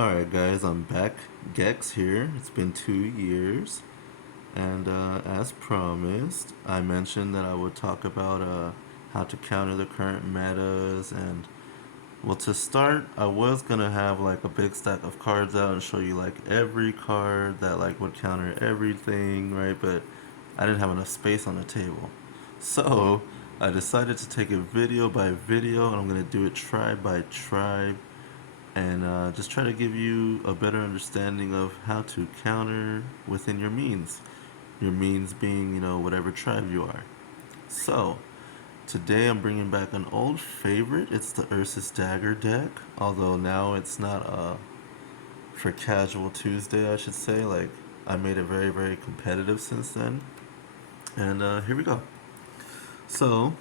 Alright guys, I'm back. Gex here. It's been 2 years. And as promised, I mentioned that I would talk about how to counter the current metas. And well, to start, I was going to have like a big stack of cards out and show you like every card that like would counter everything, right? But I didn't have enough space on the table. So I decided to take it video by video, and I'm going to do it tribe by tribe and just try to give you a better understanding of how to counter within your means. Your means being, whatever tribe you are. So, today I'm bringing back an old favorite. It's the Ursis Dagger deck, although now it's not for casual Tuesday, I should say. Like, I made it very, very competitive since then. And here we go. So,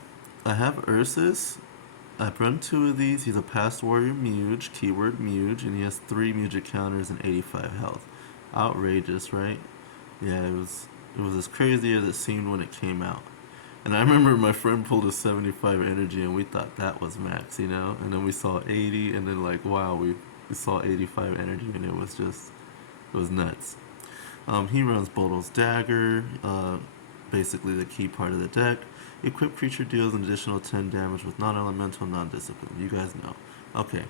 I have Ursus. I've run two of these. He's a past warrior Muge, keyword Muge, and he has three Mugic counters and 85 health. Outrageous, right? Yeah, it was as crazy as it seemed when it came out. And I remember my friend pulled a 75 energy and we thought that was max. And then we saw 80 and then like wow, we saw 85 energy and it was nuts. He runs Bodil's Dagger, basically the key part of the deck. Equipped creature deals an additional 10 damage with non-elemental, non-discipline. You guys know. Okay.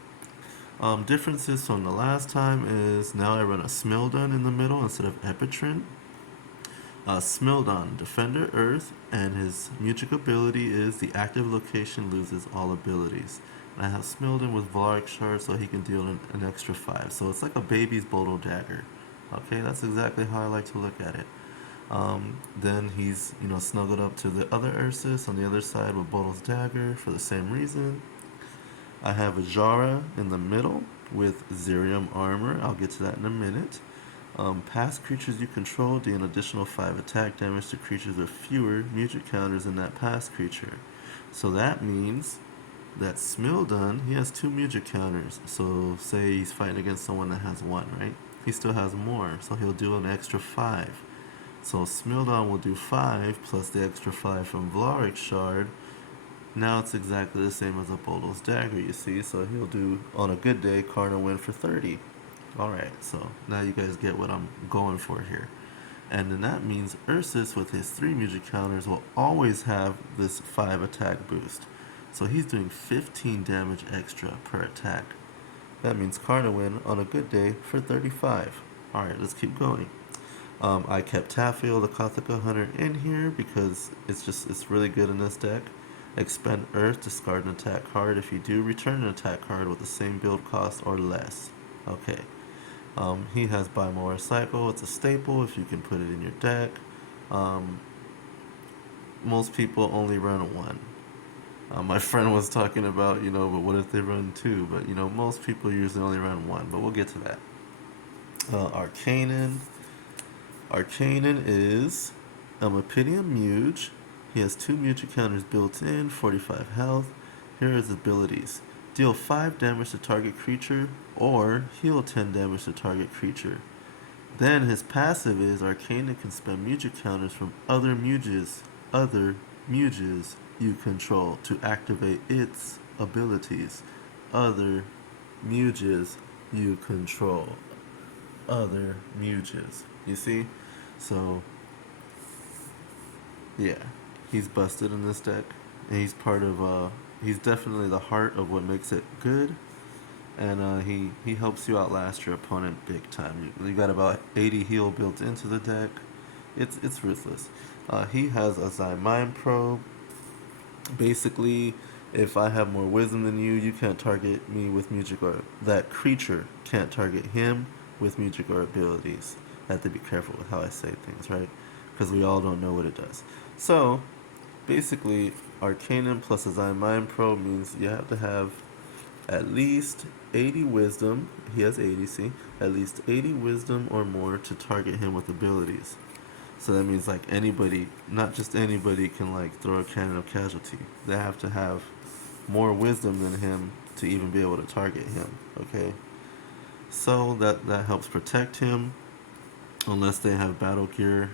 Differences from the last time is now I run a Smildon in the middle instead of Epitrin. Smildon, Defender Earth, and his music ability is the active location loses all abilities. And I have Smildon with Valaric Shard so he can deal an extra 5. So it's like a baby's Bodil Dagger. Okay, that's exactly how I like to look at it. Then he's, snuggled up to the other Ursus on the other side with Bodil's Dagger for the same reason. I have a Jara in the middle with Zerium Armor. I'll get to that in a minute. Past creatures you control deal an additional 5 attack damage to creatures with fewer music counters than that past creature. So that means that Smildon, he has 2 music counters. So say he's fighting against someone that has 1, right? He still has more, so he'll do an extra 5. So Smildon will do 5 plus the extra 5 from Valaric Shard. Now it's exactly the same as a Bodil's Dagger, you see. So he'll do, on a good day, Karna win for 30. Alright, so now you guys get what I'm going for here. And then that means Ursus with his 3 music counters will always have this 5 attack boost. So he's doing 15 damage extra per attack. That means Karna win on a good day for 35. Alright, let's keep going. I kept Taffy, the Kothica Hunter, in here because it's really good in this deck. Expend Earth, discard an attack card. If you do, return an attack card with the same build cost or less. Okay. He has Buy More Cycle. It's a staple if you can put it in your deck. Most people only run 1. My friend was talking about, but what if they run 2? But, most people usually only run 1. But we'll get to that. Arcanan. Arcanan is a Mephidian Muge. He has 2 Muge counters built in, 45 health. Here are his abilities. Deal 5 damage to target creature, or heal 10 damage to target creature. Then his passive is Arcanan can spend Muge counters from other muges you control to activate its abilities. Other muges you control. Other muges. You see? So, yeah, he's busted in this deck, and he's part of, he's definitely the heart of what makes it good, and he helps you outlast your opponent big time. You got about 80 heal built into the deck. It's ruthless. He has a Mind Probe. Basically, if I have more wisdom than you can't target me with music, or that creature can't target him with music or abilities. I have to be careful with how I say things, right? Because we all don't know what it does. So, basically, Arcanan plus a Mind Probe means you have to have at least 80 wisdom. He has 80, see? At least 80 wisdom or more to target him with abilities. So that means like anybody, not just anybody, can like throw a cannon of casualty. They have to have more wisdom than him to even be able to target him, okay? So that helps protect him, unless they have battle gear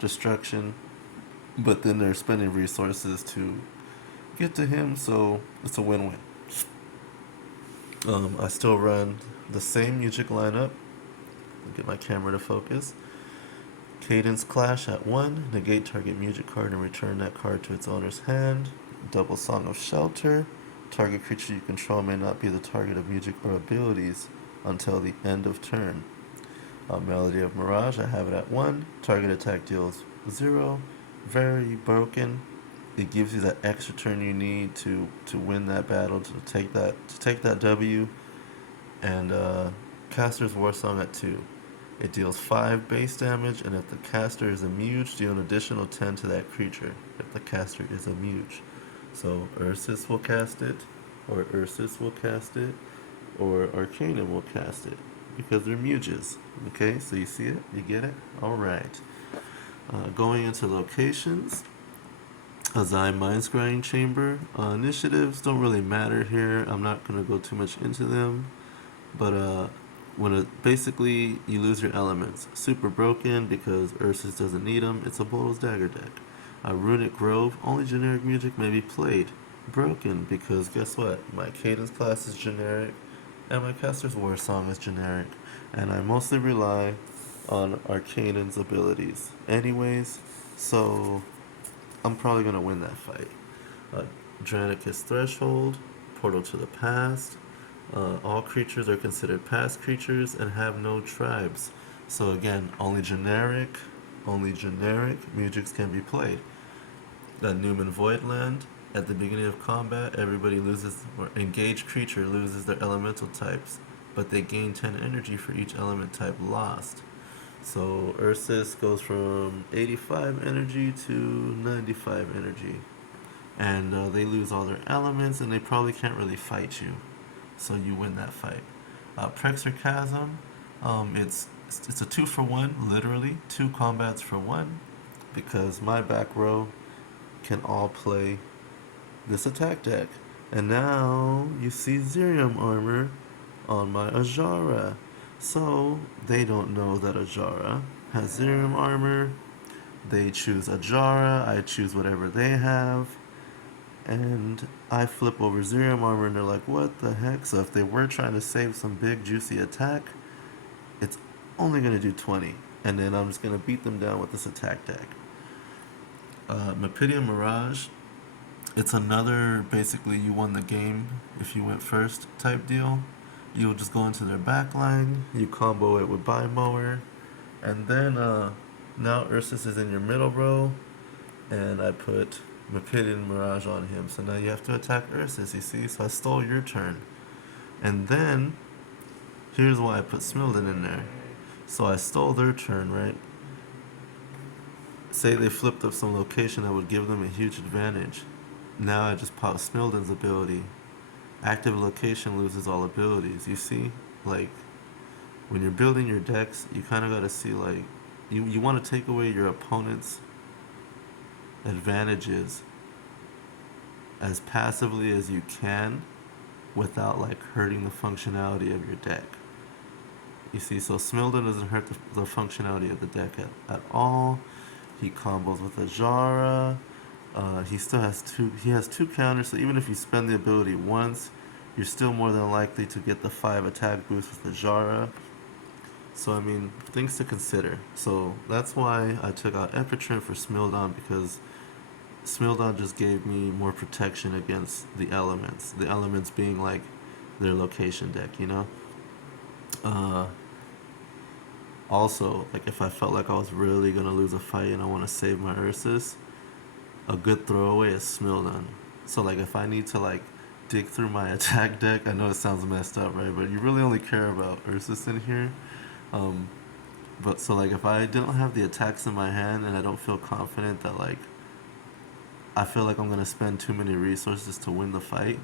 destruction. But then they're spending resources to get to him, so it's a win-win. I still run the same music lineup. Get my camera to focus. Cadence Clash at 1. Negate target music card and return that card to its owner's hand. Double Song of Shelter. Target creature you control may not be the target of music or abilities until the end of turn. Melody of Mirage, I have it at 1. Target attack deals 0. Very broken. It gives you that extra turn you need to win that battle, to take that W. And Caster's War Song at 2. It deals 5 base damage, and if the caster is a mage, deal an additional 10 to that creature if the caster is a mage. So Ursis will cast it, or Ursis will cast it, or Arcanum will cast it, because they're muges. Okay, so you see it? You get it? Alright. Going into locations, Azai Mind Scrying Chamber. Initiatives don't really matter here. I'm not going to go too much into them. But basically you lose your elements. Super broken because Ursus doesn't need them. It's a Ursis Dagger deck. Runic Grove, only generic music may be played. Broken because guess what? My Cadence class is generic and my Caster's War Song is generic. And I mostly rely on Arcanon's abilities anyways, so I'm probably going to win that fight. Dranicus Threshold, Portal to the Past. All creatures are considered past creatures and have no tribes. So again, only generic musics can be played. Newman Voidland, at the beginning of combat, everybody loses, or engaged creature loses their elemental types, but they gain 10 energy for each element type lost. So Ursus goes from 85 energy to 95 energy. And they lose all their elements, and they probably can't really fight you. So you win that fight. Prexor Chasm, it's a 2-for-1, literally 2 combats for 1, because my back row can all play this attack deck. And now you see Zerium armor on my Ajara. So they don't know that Ajara has Zerium armor. They choose Ajara, I choose whatever they have. And I flip over Zerium armor and they're like, what the heck? So if they were trying to save some big juicy attack, it's only going to do 20. And then I'm just going to beat them down with this attack deck. Mepidium Mirage, it's another, basically you won the game if you went first type deal. You'll just go into their back line, you combo it with Mower, and then now Ursus is in your middle row, and I put Mepidium Mirage on him. So now you have to attack Ursus, you see? So I stole your turn. And then, here's why I put Smilden in there. So I stole their turn, right? Say they flipped up some location that would give them a huge advantage. Now I just pop Smilden's ability. Active location loses all abilities. You see? Like, when you're building your decks, you kind of got to see, like, you want to take away your opponent's advantages as passively as you can without, like, hurting the functionality of your deck. You see, so Smilden doesn't hurt the functionality of the deck at all. He combos with Ajara. He still has two counters, so even if you spend the ability once, you're still more than likely to get the 5 attack boost with Ajara. So I mean, things to consider. So that's why I took out Epitrin for Smildon, because Smildon just gave me more protection against the elements. The elements being like their location deck, you know? Also, like if I felt like I was really gonna lose a fight and I want to save my Ursus, a good throwaway is Smildon. So like if I need to like dig through my attack deck, I know it sounds messed up, right? But you really only care about Ursus in here. But so like if I don't have the attacks in my hand and I don't feel confident that like I feel like I'm gonna spend too many resources to win the fight,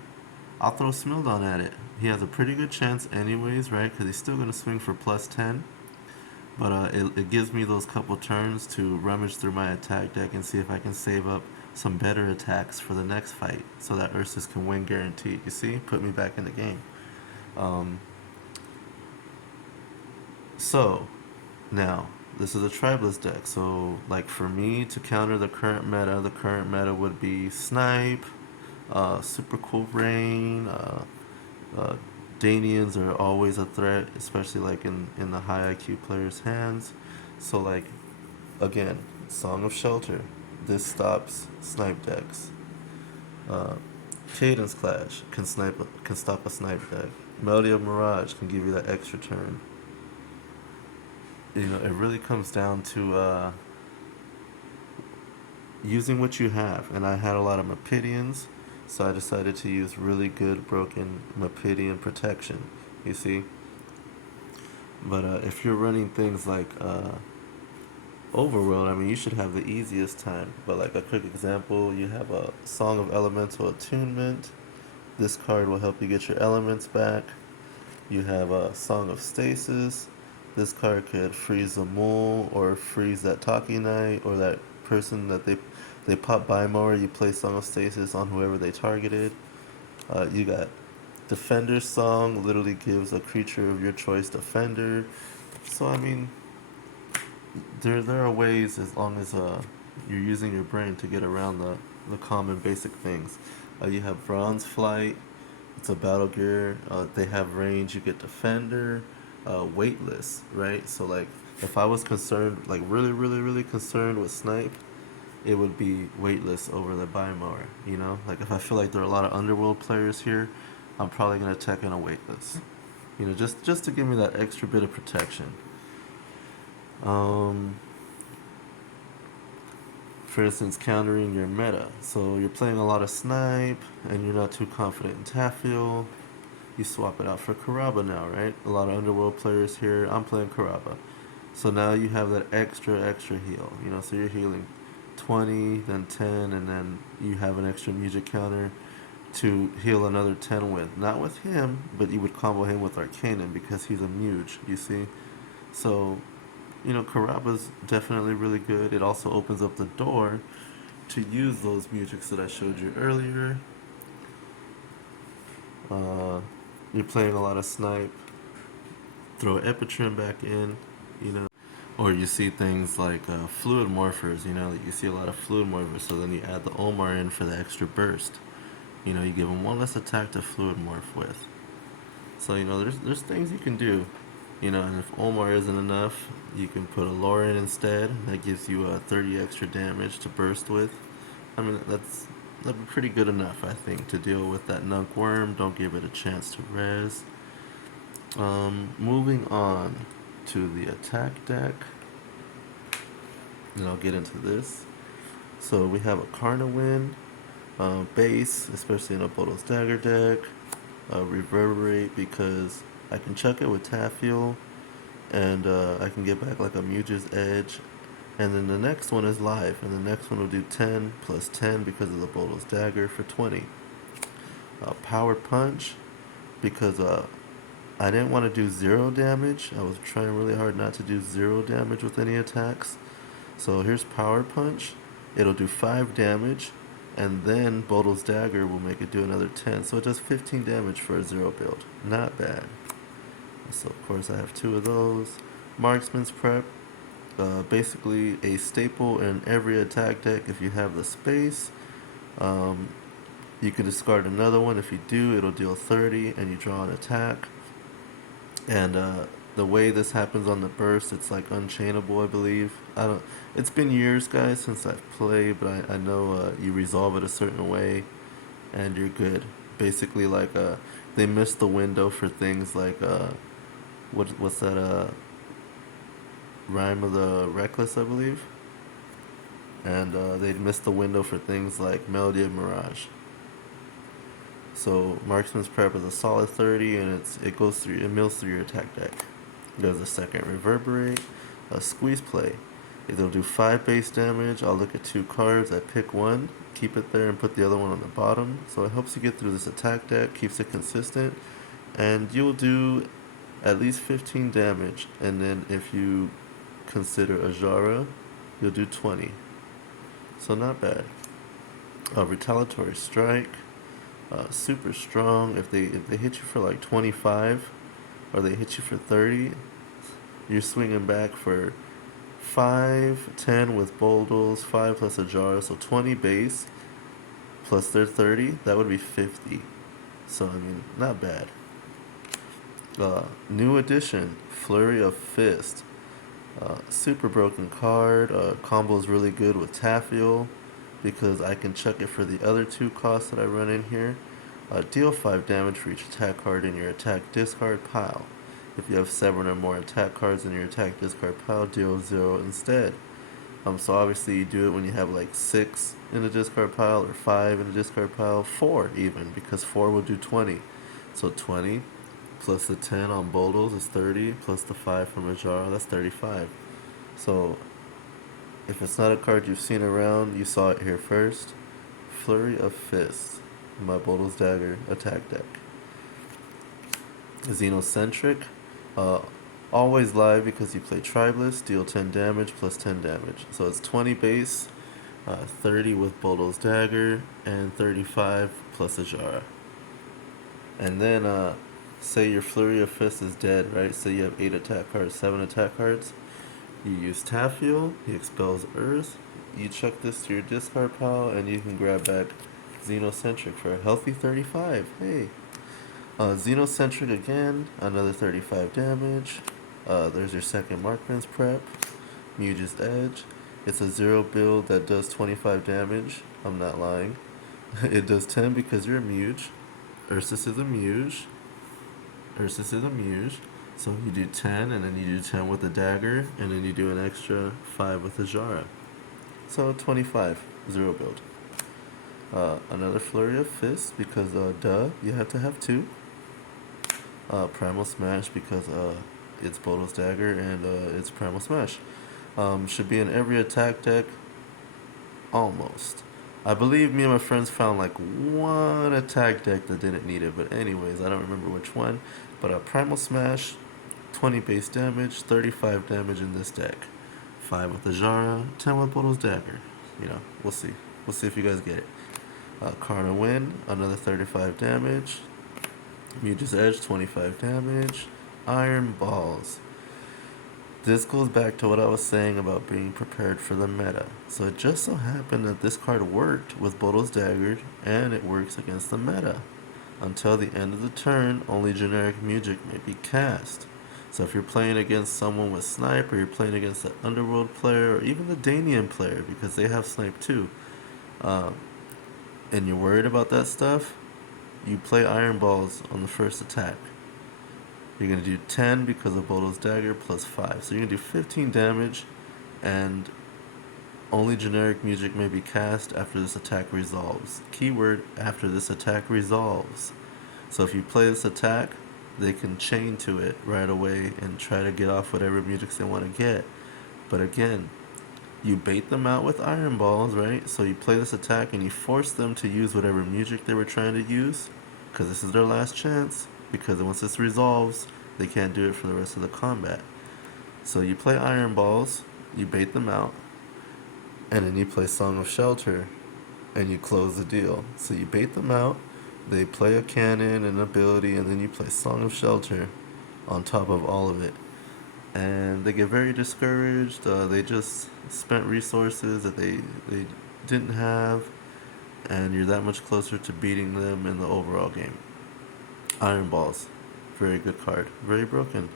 I'll throw Smildon at it. He has a pretty good chance anyways, right? Because he's still gonna swing for plus 10. But it gives me those couple turns to rummage through my attack deck and see if I can save up some better attacks for the next fight so that Ursus can win guaranteed. You see? Put me back in the game. So, now, this is a tribeless deck. So, like for me to counter the current meta would be Snipe, Super Cool Rain, Danians are always a threat, especially like in the high IQ players' hands. So like again, Song of Shelter. This stops snipe decks. Uh, Cadence Clash can stop a snipe deck. Melody of Mirage can give you that extra turn. It really comes down to using what you have. And I had a lot of Mapidians, so I decided to use really good broken Mapidian protection. You see, but if you're running things like Overworld, I mean, you should have the easiest time. But like a quick example, you have a Song of Elemental Attunement. This card will help you get your elements back. You have a Song of Stasis. This card could freeze a mole or freeze that Taki Knight or that person that they pop Bimower. You play Song of Stasis on whoever they targeted. You got Defender's Song, literally gives a creature of your choice Defender. So I mean, there are ways as long as you're using your brain to get around the common basic things. You have Bronze Flight. It's a battle gear. They have range. You get Defender, weightless, right? So like, if I was concerned, like really, really, really concerned with snipe, it would be weightless over the Bimower. Like if I feel like there are a lot of underworld players here, I'm probably gonna tech in a weightless. Just to give me that extra bit of protection. Um, for instance, countering your meta. So you're playing a lot of snipe, and you're not too confident in Taffiel. You swap it out for Karaba now, right? A lot of underworld players here. I'm playing Karaba. So now you have that extra heal. So you're healing 20, then 10, and then you have an extra music counter to heal another 10 with. Not with him, but you would combo him with Arcanum because he's a Muge, you see? So, Karaba's definitely really good. It also opens up the door to use those musics that I showed you earlier. Uh, you're playing a lot of snipe. Throw Epitrim back in, you know. Or you see things like fluid morphers, you see a lot of fluid morphers, so then you add the Omar in for the extra burst. You give them one less attack to fluid morph with. So, there's things you can do. And if Omar isn't enough, you can put a Lauren instead. That gives you 30 extra damage to burst with. I mean, that'd be pretty good enough, I think, to deal with that Nunk Worm. Don't give it a chance to res. Moving on to the attack deck. And I'll get into this. So we have a Carnawin, base, especially in a Ursis Dagger deck. Reverberate because I can chuck it with Taffiel, and I can get back like a Muge's Edge. And then the next one is live, and the next one will do 10 plus 10 because of the Ursis Dagger for 20. Power Punch because I didn't want to do 0 damage. I was trying really hard not to do 0 damage with any attacks. So here's Power Punch. It'll do 5 damage, and then Ursis Dagger will make it do another 10. So it does 15 damage for a 0 build. Not bad. So of course I have 2 of those. Marksman's Prep. Basically a staple in every attack deck if you have the space. You can discard another one. If you do, it'll deal 30 and you draw an attack. And the way this happens on the burst, it's like unchainable, I believe. It's been years, guys, since I've played, but I know you resolve it a certain way, and you're good. Basically, like they missed the window for things like what's that Rhyme of the Reckless, I believe, and they missed the window for things like Melody of Mirage. So Marksman's Prep is a solid 30, and it mills through your attack deck. There's a second Reverberate, a Squeeze Play. It'll do 5 base damage. I'll look at 2 cards. I pick one, keep it there, and put the other one on the bottom. So it helps you get through this attack deck, keeps it consistent, and you'll do at least 15 damage. And then if you consider Ajara, you'll do 20. So not bad. Retaliatory Strike. Super strong. If they hit you for like 25, or they hit you for 30, you're swinging back for 5, 10 with Boldles, 5 plus a jar, so 20 base plus their 30, that would be 50. So I mean, not bad. New edition, Flurry of Fist. Super broken card. Combo's really good with Tafiel because I can chuck it for the other two costs that I run in here. Deal 5 damage for each attack card in your attack discard pile. If you have 7 or more attack cards in your attack discard pile, deal 0 instead. So obviously you do it when you have like 6 in the discard pile or 5 in the discard pile, 4 even, because 4 will do 20. So 20 plus the 10 on Boldles is 30, plus the 5 from Ajara, that's 35. So if it's not a card you've seen around, you saw it here first. Flurry of Fists, my Boldles Dagger attack deck. Xenocentric, uh, always live because you play Tribeless, deal 10 damage plus 10 damage. So it's 20 base, 30 with Boldles Dagger, and 35 plus Ajara. And then, say your Flurry of Fist is dead, right? So you have 8 attack cards, 7 attack cards. You use Tafiel, he expels Earth, you chuck this to your discard pile, and you can grab back Xenocentric for a healthy 35. Hey. Xenocentric again, another 35 damage. There's your second Markman's Prep. Muge's Edge. It's a 0 build that does 25 damage. I'm not lying. It does 10 because you're a Muge. Ursis is a Muge. Ursis is a Muge. So you do 10, and then you do 10 with the dagger, and then you do an extra 5 with the Jara. So 25, 0 build. Another Flurry of Fists because, you have to have 2. Primal Smash because it's Bodo's Dagger and it's Primal Smash. Should be in every attack deck, almost. I believe me and my friends found like one attack deck that didn't need it, but anyways, I don't remember which one. But Primal Smash, 20 base damage, 35 damage in this deck. 5 with the Jara, 10 with Bodo's Dagger. We'll see. We'll see if you guys get it. Karna Win, another 35 damage. Muge's Edge, 25 damage. Iron Balls. This goes back to what I was saying about being prepared for the meta. So it just so happened that this card worked with Bodo's Dagger, and it works against the meta. Until the end of the turn, only generic music may be cast. So if you're playing against someone with Snipe, or you're playing against the Underworld player, or even the Danian player, because they have Snipe too, and you're worried about that stuff, you play Iron Balls on the first attack. You're going to do 10 because of Bodo's Dagger plus 5. So you're going to do 15 damage, and only generic music may be cast after this attack resolves. Keyword, after this attack resolves. So if you play this attack, they can chain to it right away and try to get off whatever music they want to get. But again, you bait them out with Iron Balls, right? So you play this attack and you force them to use whatever music they were trying to use, because this is their last chance, because once this resolves, they can't do it for the rest of the combat. So you play Iron Balls, you bait them out, and then you play Song of Shelter, and you close the deal. So you bait them out, they play a cannon and ability, and then you play Song of Shelter on top of all of it. And they get very discouraged. They just spent resources that they didn't have, and you're that much closer to beating them in the overall game. Iron Balls, very good card. Very broken.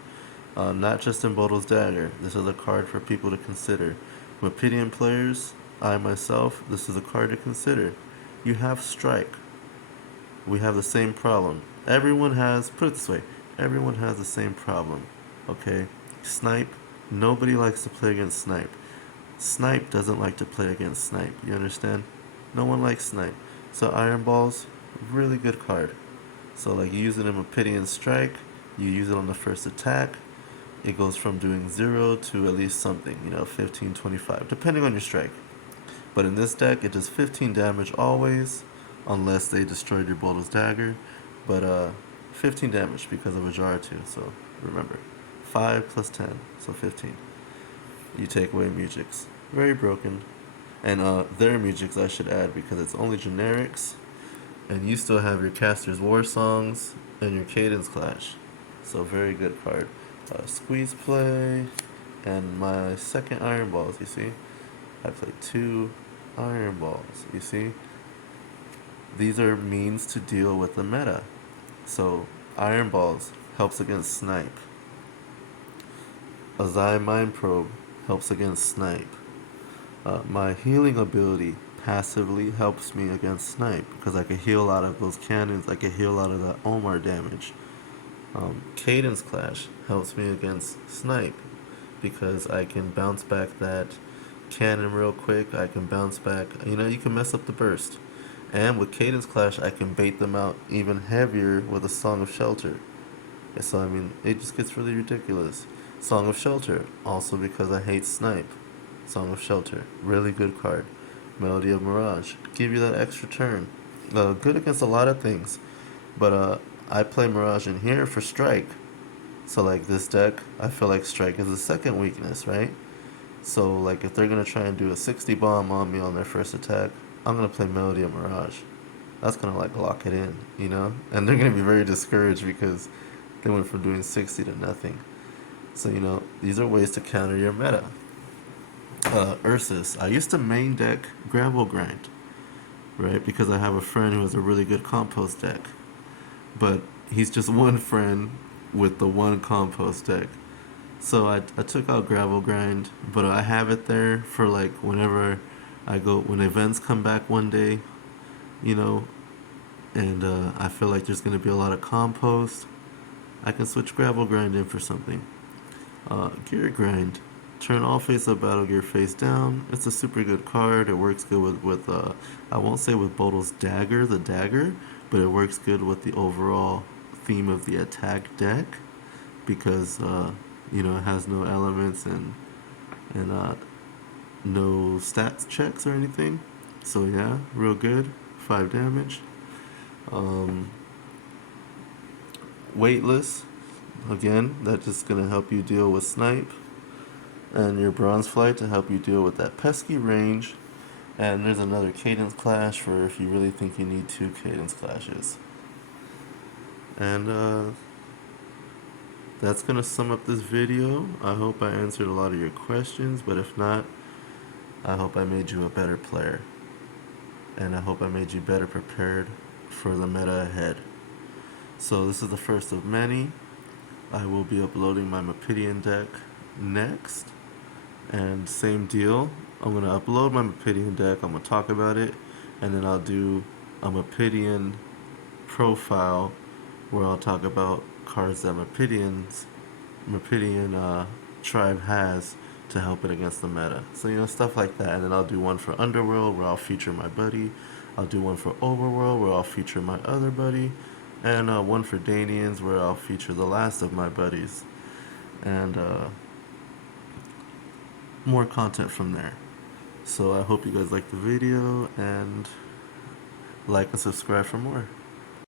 Not just in Bodo's Dagger. This is a card for people to consider. Rapidian players, I myself, this is a card to consider. You have Strike. We have the same problem. Everyone has, put it this way, everyone has the same problem. Okay? Snipe, nobody likes to play against Snipe. Snipe doesn't like to play against Snipe. You understand? No one likes Snipe. So Iron Balls, really good card. So like you use it in Rapidian Strike, you use it on the first attack, it goes from doing 0 to at least something, 15, 25, depending on your strike. But in this deck, it does 15 damage always, unless they destroyed your Bodo's Dagger. But 15 damage because of a Jar 2, so remember. 5 plus 10, so 15. You take away Mujiks. Very broken. And their Mujiks I should add, because it's only generics, and you still have your Caster's War Songs and your Cadence Clash. So very good card. Squeeze Play, and my second Iron Balls, you see? I played 2 Iron Balls, you see? These are means to deal with the meta. So Iron Balls, helps against snipe. A Zai Mind Probe helps against snipe. My healing ability passively helps me against snipe because I can heal out of those cannons. I can heal out of that Omar damage. Cadence Clash helps me against snipe because I can bounce back that cannon real quick. I can bounce back. You can mess up the burst. And with Cadence Clash, I can bait them out even heavier with a Song of Shelter. So, it just gets really ridiculous. Song of Shelter, also because I hate snipe. Song of Shelter, really good card. Melody of Mirage, give you that extra turn. Good against a lot of things. But I play Mirage in here for strike. So like this deck, I feel like strike is a second weakness, right? So like if they're gonna try and do a 60 bomb on me on their first attack, I'm gonna play Melody of Mirage. That's gonna like lock it in, And they're gonna be very discouraged because they went from doing 60 to nothing. So these are ways to counter your meta. Ursis. I used to main deck Gravel Grind, right? Because I have a friend who has a really good compost deck. But he's just one friend with the one compost deck. So I took out Gravel Grind, but I have it there for like whenever when events come back one day, you know, and I feel like there's going to be a lot of compost. I can switch Gravel Grind in for something. Gear Grind. Turn all face up battle gear face down. It's a super good card. It works good with I won't say with Bodil's Dagger, the dagger, but it works good with the overall theme of the attack deck because it has no elements and no stats checks or anything. So yeah, real good. 5 damage. Um, Weightless. Again, that's just gonna help you deal with snipe. And your Bronze Flight to help you deal with that pesky range. And there's another Cadence Clash for if you really think you need 2 Cadence Clashes. And that's going to sum up this video. I hope I answered a lot of your questions, but if not, I hope I made you a better player. And I hope I made you better prepared for the meta ahead. So this is the first of many. I will be uploading my Mapidian deck next. And same deal, I'm going to upload my Mapidian deck, I'm going to talk about it, and then I'll do a Mapidian profile where I'll talk about cards that Mapidian tribe has to help it against the meta. So, stuff like that. And then I'll do one for Underworld where I'll feature my buddy. I'll do one for Overworld where I'll feature my other buddy. And one for Danians where I'll feature the last of my buddies. And more content from there. So I hope you guys like the video and like and subscribe for more.